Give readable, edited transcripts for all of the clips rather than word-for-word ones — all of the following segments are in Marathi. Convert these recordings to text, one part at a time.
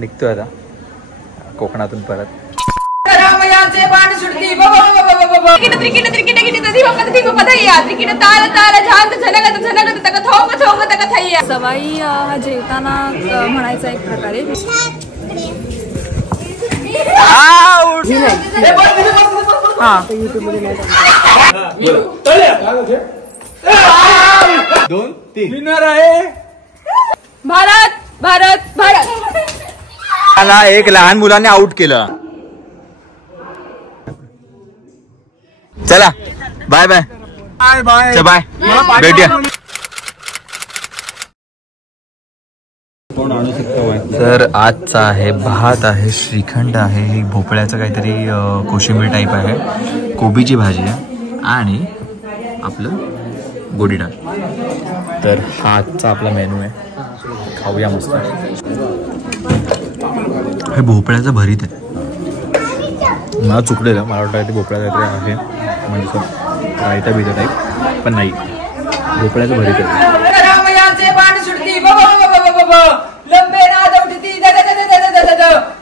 निघतोय आता कोकणातून परत. रामयाचे बाण सुटती त्रिकिट त्रिकिट त्रिकिट किट तदी वकत ती पदय्या त्रिकिट ताल ताल झांत झनगत झनगत तक थोंग थोंग तक थय्या. सवाई हा जेवताना म्हणायचा एक प्रकारे. हा 2 3 विनर आहे भारत भारत भारत. मला एक लहान मुलाने आउट केलं. चला bye bye bye bye bye भेटूया. तर आजचा आहे भात आहे, श्रीखंड आहे, भोपळ्याचं काहीतरी कोशिंबीर टाईप आहे, कोबीची भाजी आहे आणि आपलं गोडी डाळ. तर हा आजचा आपला मेनू आहे. खाऊया मस्त. हे भोपळ्याचं भरीत आहे. मला चुकलेलं, मला वाटतं ते भोपळा काहीतरी आहे म्हणजे रायता बिता टाईप, पण नाही, भोपळ्याचं भरीत आहे. रामयाचे बाण सुटती लंबे नाद उठती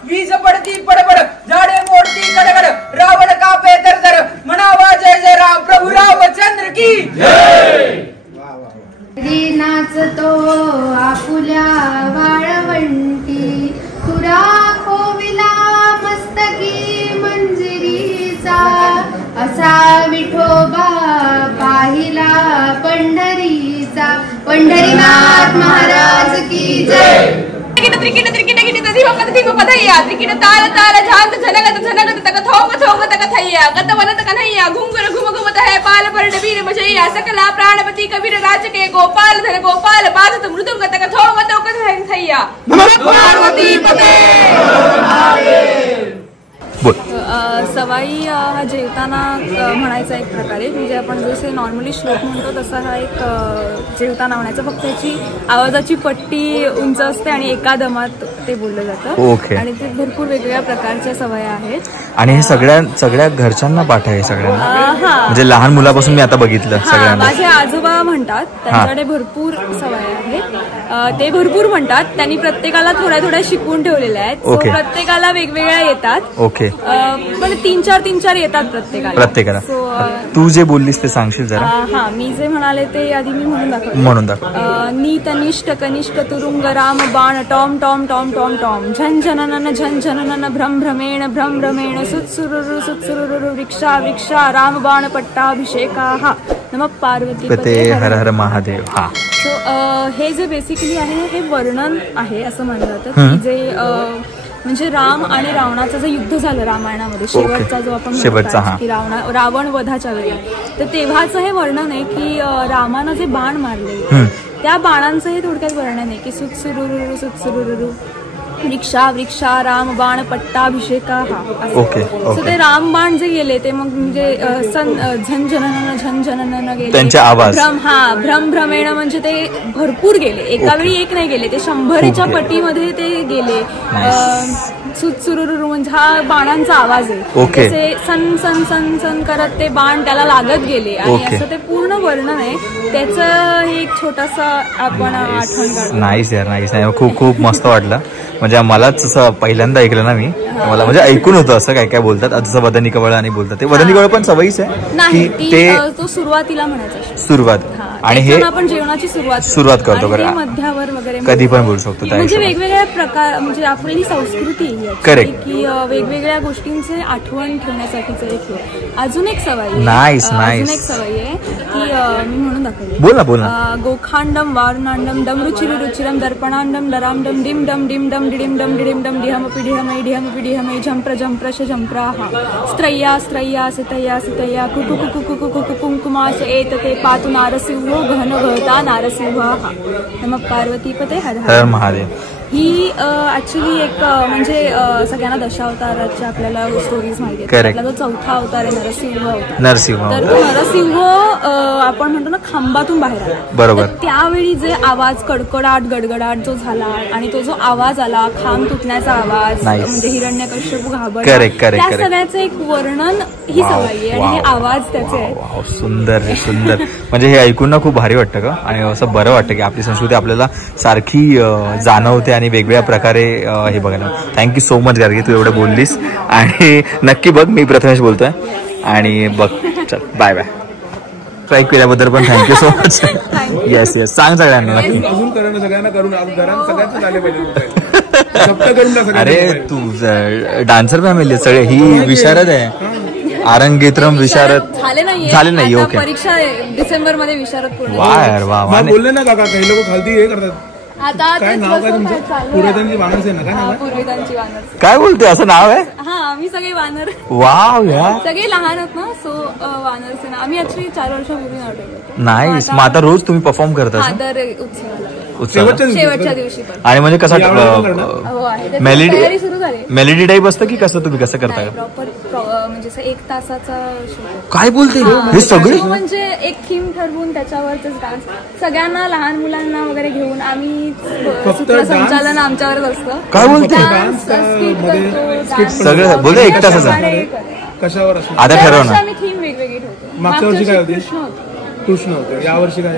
वीज पडती पडपड झाडे मोडती कडकड रावण कापे तर म्हणावा जय जय राम प्रभू रामचंद्र की जय. नाचतो आपुल्या वाळवंटी तुरा खोविला मस्तकी मंजिरीचा असा विठोबा पाहिला पंढरीचा पंढरीनाथ महाराज की जय. त्रिकिट त्रिकिट त्रिकिट किट तदी वकत ती पदय्या त्रिकिट ताल ताल झांत झनगत झनगत तक थोंग थोंग तक थय्या. गत वनत कन्हैया घुंगर घुम घुमत है पाल पर्ण वीर बजैया सकला प्राणपति कबीर राज के गोपाल धर गोपाल बाजत मृदुंग तक थोंग तोक थय्या. पार्वती पते. सवाई हा जेवताना म्हणायचा एक प्रकारे, म्हणजे आपण जसे नॉर्मली श्लोक म्हणतो तसा हा एक जेवताना म्हणायचं. फक्त याची आवाजाची पट्टी उंच असते आणि एका दमात ते बोललं जातं. ओके. आणि ते भरपूर वेगवेगळ्या प्रकारच्या सवया आहेत आणि हे सगळ्या घरच्यांना पाठ आहे सगळ्यांना, म्हणजे लहान मुलापासून मी आता बघितलं सगळ्यांना. माझे आजोबा म्हणतात त्यांच्याकडे भरपूर सवय आहेत, ते भरपूर म्हणतात. त्यांनी प्रत्येकाला थोड्या थोड्या शिकवून ठेवलेल्या आहेत. प्रत्येकाला वेगवेगळ्या येतात. ओके. पण 3-4 येतात प्रत्येकाला. तू जे बोललीस ते सांगशील जरा. हा, मी जे म्हणाले ते आधी मी म्हणून दाखव. नीत निष्ठ कनिष्ठ तुरुंग राम बाण Tom Tom Tom Tom Tom झन झननन झन झननन भ्रम भ्रमेण भ्रम भ्रमेण सुत्सुरुरु सुत्सुरुरु वृक्षा वृक्षा राम बाण पट्टाभिषेकाः नमः पार्वती पते हर हर महादेव. हा. सो हे जे बेसिकली आहे हे वर्णन आहे असं म्हणलं जातं की जे म्हणजे राम आणि रावणाचं जे युद्ध झालं रामायणामध्ये शेवटचा जो आपण म्हणतो की रावण वधाच्या वेळी, तर तेव्हाचं हे वर्णन आहे की रामानं जे बाण मारले त्या बाणांचं हे थोडक्यात वर्णन आहे की सुत्सुरुरु सुत्सुरुरु वृक्षा वृक्षा राम बाण पट्टाभिषेकाः. सो ते राम बाण जे गेले ते मग म्हणजे झन झननन गेले त्यांचे आवाज. भ्रम भ्रमेण म्हणजे ते भरपूर गेले, एका वेळी एक नाही गेले, ते 100च्या पटीमध्ये ते गेले. सुत्सुरुरु म्हणजे हा बाणांचा आवाज आहे. तसे सन सन सन सन करत ते बाण त्याला लागत गेले आणि असं ते पूर्ण वर्णन आहे त्याचं. हे एक छोटासा आपण आठवण काढतो. नाईस यार, नाईस. खूप खूप मस्त वाटलं. म्हणजे मलाच असं पहिल्यांदा ऐकलं ना मी, मला म्हणजे ऐकून होतं असं काय काय बोलतात. जसं वदनी कवळ आणि बोलतात ते वदनी कवळ पण सवयीच आहे की ते तो सुरुवातीला म्हणायचा सुरुवात आणि हे आपण जेवणाची सुरुवात करतो बरं, मध्यावर वगैरे कधी पण बोलू शकतो. म्हणजे वेगवेगळ्या प्रकार, म्हणजे आपली संस्कृती करेक्ट की वेगवेगळ्या गोष्टींचे आठवण ठेवण्यासाठीच एक अजून एक सवय आहे. नाईस अजून एक सवय आहे की मी म्हणून दाखवली. बोल ना. गोखांडम वारुणांडम डम रुचिर रुचिरम दर्पणांडम डरामडम डिम डम डिम डम डिडिम डम डिडिम डम डिहम पिडिहमय डिहम पिडिहमय झंप्र झंप्रश झंप्राः स्त्रय्या स्त्रय्या सितया सितया कुकु कुकु कुकु कुकु कुंकुमाश एतते पातु नारसिंहो गहन गहता नारसिंहाः नमः पार्वतीपते हर हर महादेव. ही ऍक्च्युली एक म्हणजे सगळ्यांना दशावताराच्या आपल्याला स्टोरीज माहिती आहेत. आपला जो चौथा अवतार आहे नरसिंह. तर तो नरसिंह आपण म्हणतो ना खांबातून बाहेर आला. बरोबर. त्यावेळी जे आवाज कडकडाट गडगडाट जो झाला आणि तो जो आवाज आला, खांब तुटण्याचा आवाज, म्हणजे हिरण्यकश्यप घाबरला, त्या सगळ्याचं एक वर्णन ही सवय आहे आणि हे आवाज त्याचे आहेत. सुंदर सुंदर. म्हणजे हे ऐकून ना खूप भारी वाटतं का, आणि असं बरं वाटतं की आपली संस्कृती आपल्याला सारखी जाणवते आणि वेगवेगळ्या प्रकारे हे बघायला. थँक्यू सो मच गार्गी, तू एवढं बोललीस. आणि नक्की बघ, मी प्रथमेश बोलतोय. आणि बघ, चल बाय बाय. ट्राय केल्याबद्दल पण thank you so much. Yes yes, सांग सगळ्यांना नक्की. अरे तू डान्सर फॅमिली सगळे, ही विशारद आहे. आरंगेत्रम विशारद झाले नाही. ओके, परीक्षा डिसेंबर मध्ये विशारद पूर्ण. वा यार वा. बोलले ना काका, काही लोक खालती हे करतात. आता काय नाव काय तुमचं? पूर्वजांची वानरसेन ना? काय पूर्वजांची वानर. काय बोलते, असं नाव आहे? हा, आम्ही सगळे वानर. वाव यार, सगळे लहान आहेत ना, सो वानरसेन. आम्ही ऍक्च्युली 4 वर्षापूर्वी नाव ठेवलं. नाईस. मग आता रोज तुम्ही परफॉर्म करता दर उत्सवाला, उत्सवाला? शेवटच्या दिवशी पण. आणि म्हणजे कसं तयारी सुरू झाली. मेलेडी टाईप असतं की कसं, तुम्ही कसं करता? प्रॉपर म्हणजे 1 तासाचा शो. काय बोलते हे सगळे? म्हणजे एक थीम ठरवून त्याच्यावरच डान्स, सगळ्यांना लहान मुलांना वगैरे घेऊन आम्ही सूत्रसंचालन आमच्यावरच असतं. काय बोलते? सगळं बोलते 1 तासाचा. कशावर असतं? आता ठरवणार. आम्ही थीम वेगवेगळी ठेवतो. मागच्या वर्षी काय होती? कृष्ण होते. यावर्षी काय?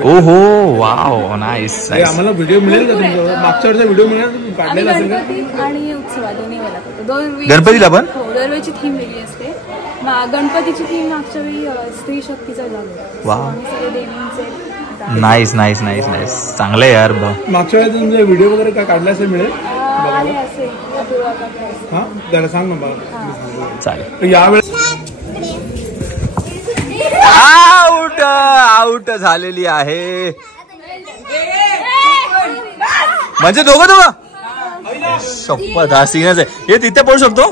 ओ हो, वाव, नाईस. आम्हाला व्हिडिओ मिळेल का तुमच्यावर? मागच्या वर्षी व्हिडिओ मिळेल काढलेला असेल का? आणि उत्सवा दोन्ही वेळेला करतो. गणपतीला पण दरवेळची थीम वेगळी असते. गणपतीची थीम मागच्या वेळी स्त्री शक्तीचा झाला. वाव, सगळे देवींचे. नाईस नाईस नाईस नाईस, चांगलं आहे यार. मागच्या वेळेस तुमचे व्हिडिओ वगैरे काय काढले असेल मिळेल? हा, त्याला सांग ना मला. चालेल. यावेळेस आउट आउट झालेली आहे. म्हणजे दोघं शपथ, हा सीनच आहे. हे तिथे पडू शकतो.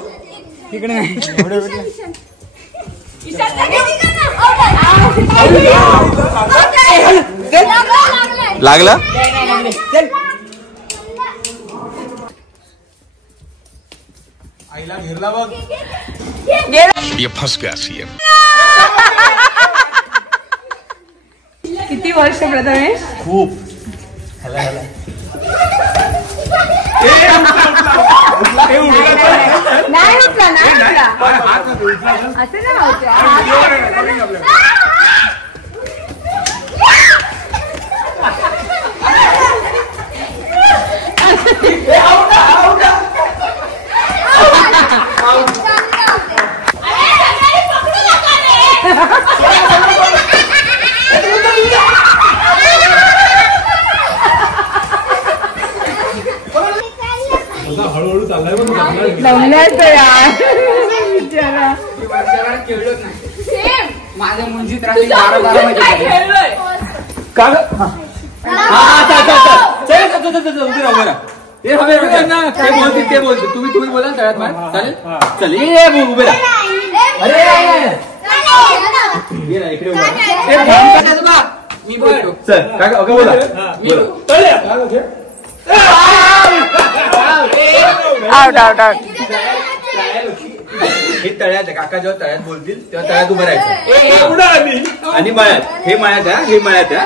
लागला. आईला घेरला बघ. ये फंस गया सीएम. किती वर्ष प्रथमेश? खूप. नाही उठला, नाही उठला. असं नाही होतं. हळूहळू चाललाय पण माझ्या मुंजीत राहते 12 ते बोलते तुम्ही बोला तळ्यात मार. चालेल, चल ये उभे राहा. अरे इकडे मी बोलतो. चल काय बोला. Out out out. हे तळ्यात आहे. काका जेव्हा तळ्यात बोलतील तेव्हा तळ्यात उभं राहायचं. आणि मळ्यात, हे मळ्यात आहे, हे मळ्यात आहे.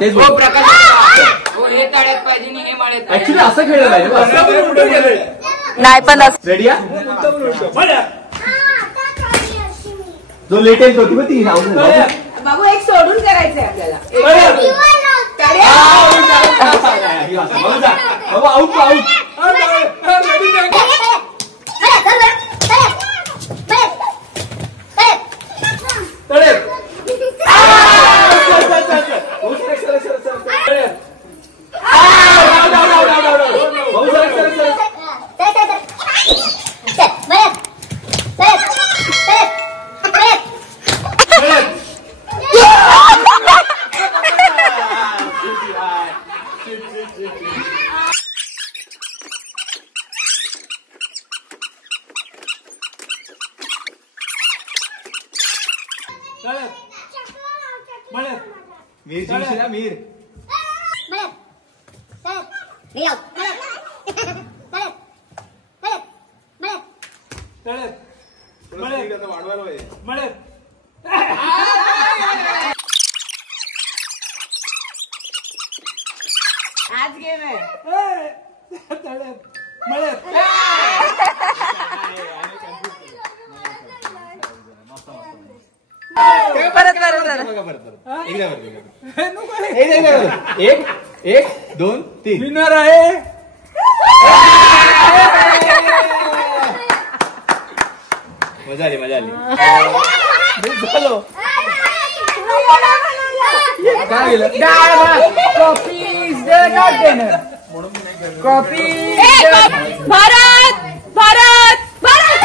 तेच बोल. हे तळ्यात पाहिजे आणि हे मळ्यात. ऍक्च्युली असं खेळलं पाहिजे. नाही पण रेडी आहे. जो लेटेस्ट होती ती बाबू एक सोडून करायचंय आपल्याला. Out out. मीर जिंकशी ना मीर. आज गेम आहे. एक 2 3 विनर आहे मजा आली काय डाळ कॉफी कॉफी भारत भारत भारत.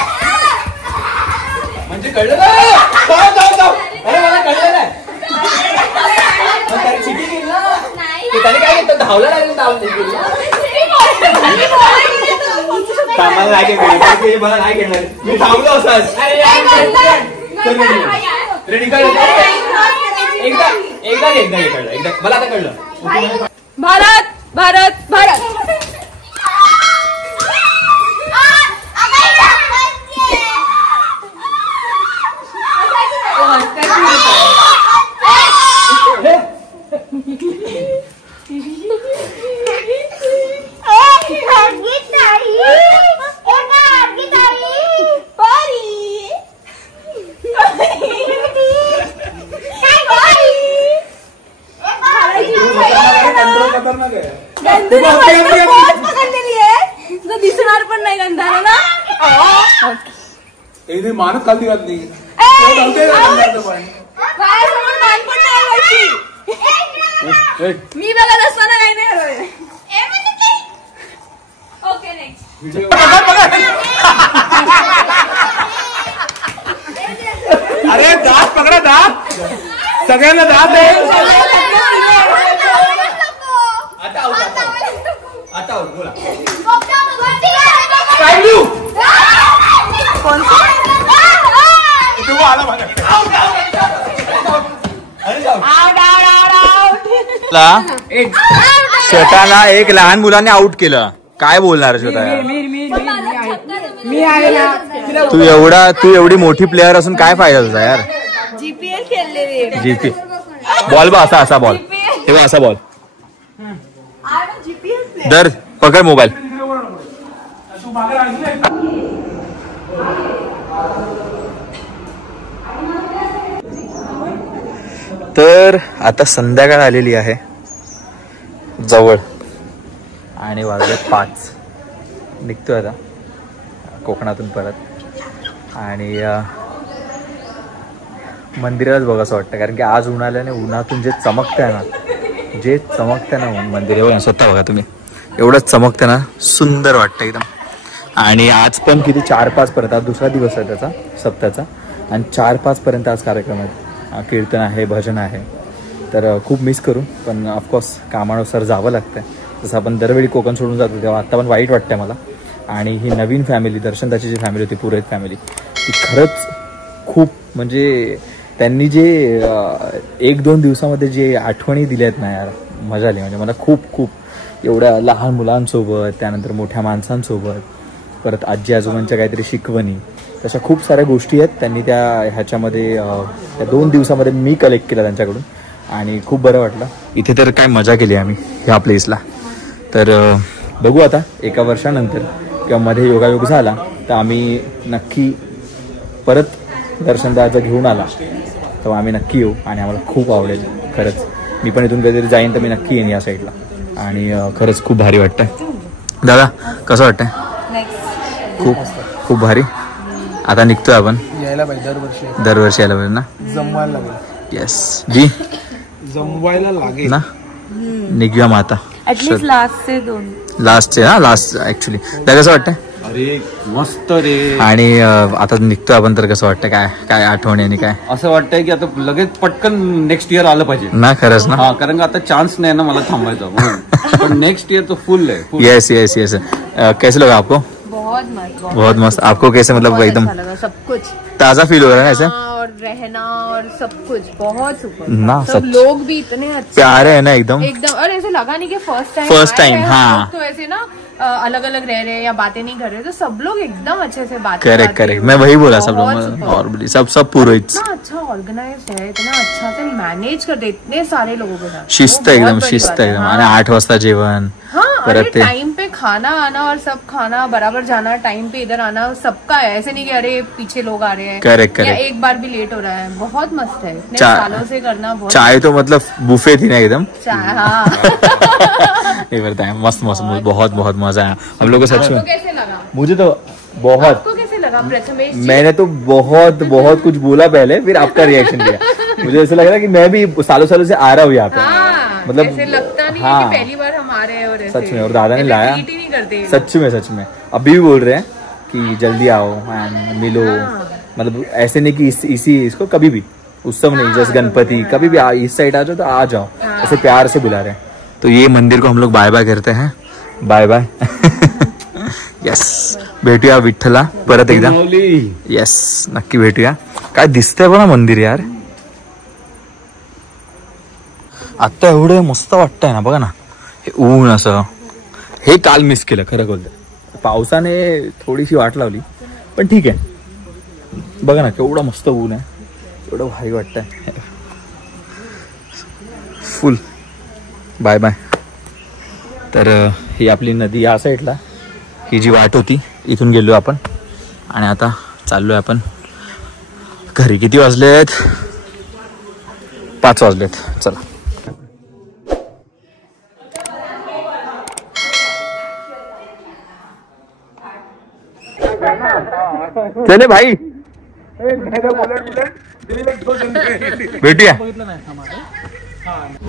म्हणजे कळलं ना? अरे मला कळलं नाही. त्याने काय घेतलं धावला लागेल मला नाही घेणार मी थांबलो असं रेडी एकदा कळलं एकदा मला आता कळलं. भारत भारत भारत. दिसणार पण नाही गंधारा ना. मानत खाली घातली मी बघत असताना काही नाही. Okay next. अरे दात पकडा दात सगळ्यांना दात आहे. आता बोला श्वेताला एक लहान मुलाने आउट केलं. काय बोलणार श्वेता? मी आहे ना. तू एवढी मोठी प्लेअर असून काय फायदा तुझा यार? जीपीएल खेळलेली. जीपी बॉल बा असा बॉल तेव्हा असा बॉल दर पकड मोबाईल. तर आता संध्याकाळ आलेली आहे जवळ आणि वाजले 5. निघतोय आता कोकणातून परत आणि मंदिरालाच बघायचं वाटतं कारण की आज उन्हाळ्याने उन्हातून जे चमकतंय ना मंदिर बघा स्वतः बघा तुम्ही एवढं चमकतं ना सुंदर वाटतं एकदम. आणि आज पण किती 4-5 पर्यंत आज दुसरा दिवस आहे त्याचा सप्त्याचा आणि 4-5 पर्यंत आज कार्यक्रम आहेत. कीर्तन आहे भजन आहे तर खूप मिस करू पण ऑफकोर्स कामानुसार जावं लागतं. जसं आपण दरवेळी कोकण सोडून जातो तेव्हा आत्ता पण वाईट वाटतं मला. आणि ही नवीन फॅमिली दर्शनताची जी फॅमिली होती पुरोहित फॅमिली ती खरंच खूप म्हणजे त्यांनी जे 1-2 दिवसामध्ये जे आठवणी दिल्या आहेत ना यार मजा आली. म्हणजे मला खूप एवढ्या लहान मुलांसोबत त्यानंतर मोठ्या माणसांसोबत परत आजी आजोबांच्या काहीतरी शिकवणी तशा खूप साऱ्या गोष्टी आहेत त्यांनी ह्याच्यामध्ये त्या 2 दिवसामध्ये मी कलेक्ट केलं त्यांच्याकडून आणि खूप बरं वाटलं. इथे तर काय मजा केली आम्ही ह्या प्लेसला. तर बघू आता 1 वर्षानंतर किंवा मध्ये योगायोग झाला तर आम्ही नक्की परत दर्शनदाचा घेऊन आला तेव्हा आम्ही नक्की येऊ आणि आम्हाला खूप आवडेल खरंच. मी पण इथून कधीतरी जाईन तर मी नक्की येईन या साईडला आणि खरंच खूप भारी वाटतंय. दादा कसं वाटतंय? खूप भारी. आता निघतोय आपण यायला पाहिजे दरवर्षी यायला पाहिजे ना. जमवायला लागेल. येस जी जमवायला लागेल ना. निघूया मग आता ऍटलीस्ट लास्टचे लास्ट ऍक्च्युली. त्या कसं वाटतंय? अरे मस्त रे. आणि आता निघतोय आपण तर कसं वाटतं काय आठवणी आणि काय असं वाटतंय की आता लगेच पटकन नेक्स्ट इयर आलं पाहिजे ना. खरंच ना. हा कारण आता चान्स नाही ना मला थांबायचं पण नेक्स्ट ईयर तो फुल है. यस कैसे लगा आपको? बहुत मस्त. आपको कैसे मतलब एकदम सब कुछ ताजा फील हो रहा है ऐसे और रहना और सब कुछ बहुत सुपर ना. सब लोग भी इतने अच्छे प्यारे है ना एकदम और ऐसे लगा नहीं कि फर्स्ट टाइम हाँ तो ऐसे ना अलग अलग रह रहे हैं या बातें नहीं कर रहे तो सब लोग एकदम अच्छे से बात करेक्ट मैं वही बोला सब लोग और सब पुरोहित इतना अच्छा ऑर्गेनाइज है इतना अच्छा से मैनेज करते इतने सारे लोगों के साथ शिस्त एकदम आणि 8 वाजता जेवण परत टाइम पे खाना आना और सब खाना बराबर जाना, टाइम पे इधर आना सबका है, ऐसे नहीं कि अरे पीछे लोग आ रहे हैं, करेक्ट या एक बार भी लेट हो रहा है। बहुत मस्त है, इतने चा- सालों से करना बहुत। चाय तो मतलब बुफे थी ना एकदम। चाय हाँ। ये बताएं, मस्त मस्त, बहुत बहुत मजा आया हम लोग को सच आपको में। कैसे लगा? मुझे तो बहुत, आपको कैसे लगा प्रथमेश जी? मैंने तो बहुत बहुत कुछ बोला पहले, फिर आपका रिएक्शन दिया। मुझे ऐसा लग रहा है कि मैं भी सालों सालों से आ रहा हूँ यहाँ पे। हाँ, मतलब ऐसे लगता नहीं हाँ, है कि पहली बार हम आ रहे हैं। और ऐसे सच में, और दादा ने ऐसे लाया, treat ही नहीं करते। सच में अभी भी बोल रहे हैं कि जल्दी आओ एंड मिलो। मतलब ऐसे नहीं कि इसी इसको कभी भी उत्सव नहीं, जैसे गणपति कभी भी इस साइड आ जाओ तो आ जाओ, ऐसे प्यार से बुला रहे हैं। तो ये मंदिर को हम लोग बाय बाय करते हैं, बाय बाय। यस, भेटूया विठ्ठला परत एकदा। यस, नक्की भेटूया। काय दिसतंय बघा मंदिर यार, आता एवढं मस्त वाटतंय ना, बघा ना हे ऊन असं, हे काल मिस केलं खरं बोलतोय। पावसाने थोडीशी वाट लावली, पण ठीक आहे। बघा ना केवढं मस्त ऊन आहे, एवढं भारी वाटतंय। Full bye bye. तर ही आपली नदी या साईडला, ही जी वाट होती इथून गेलो आपण, आणि आता चाललोय आपण घरी। किती वाजलेत? 5 वाजलेत। चला चले भाई, भेटूया।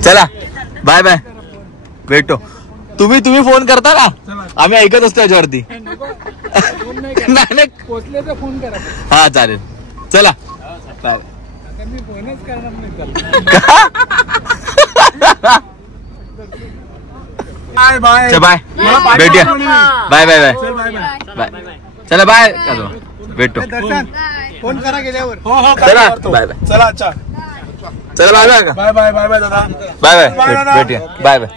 चला बाय बाय, भेटो। तुम्ही फोन करता ना, आम्ही ऐकत असतो याच्यावरती। नाही पोचले तर फोन करा। हा चालेल, चला बाय मी फोनच करणार नाही। बाय बाय बाय, भेटूया। Bye bye bye bye bye, चला बाय करो, भेटो। दर्शन फोन करा गेल्यावर। चला बाय बाय, चला अच्छा, चला bye bye, bye bye bye bye दादा, बाय बाय, भेटूया। बाय बाय,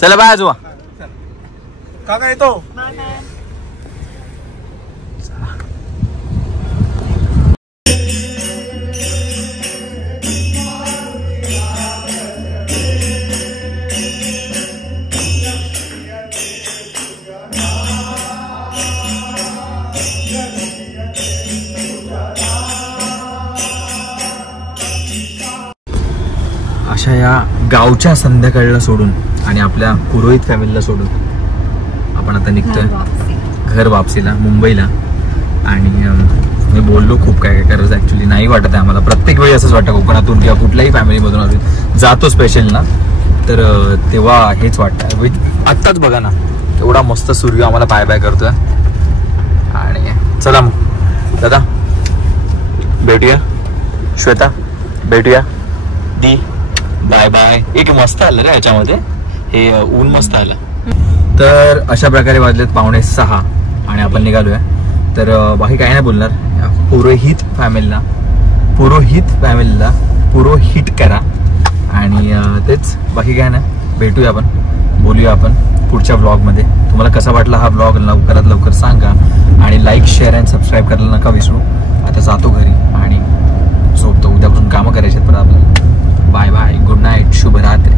चला बाय आजोबा। काका येतो। अशा या गावच्या संध्याकाळला सोडून आणि आपल्या पुरोहित फॅमिलीला सोडून आपण आता निघतोय घर वापसीला, मुंबईला। आणि मी बोललो खूप काय काय करायचं, ऍक्च्युली नाही वाटत आहे आम्हाला। प्रत्येक वेळी असंच वाटतं कोकणातून किंवा कुठल्याही फॅमिलीमधून अजून जातो स्पेशल ना, तर तेव्हा हेच वाटतं। आत्ताच बघा ना एवढा मस्त सूर्य आम्हाला बाय बाय करतोय। आणि चला मग दादा भेटूया, श्वेता भेटूया, दी बाय बाय। एक मस्त आलं रे याच्यामध्ये, हे ऊन मस्त आलं। तर अशा प्रकारे वाजलेत 5:45 आणि आपण निघालोय। तर बाकी काय नाही बोलणार, पुरोहित फॅमिलीला पुरोहित करा, आणि तेच, बाकी काय नाही। भेटूया आपण, बोलूया आपण पुढच्या ब्लॉगमध्ये। तुम्हाला कसा वाटला हा ब्लॉग लवकरात लवकर सांगा, आणि लाईक शेअर अँड सबस्क्राईब करायला नका विसरू। आता जातो घरी आणि झोपतो, उद्यापासून कामं करायची आहेत परत आपल्याला। बाय बाय, गुड नाईट, शुभरात्री।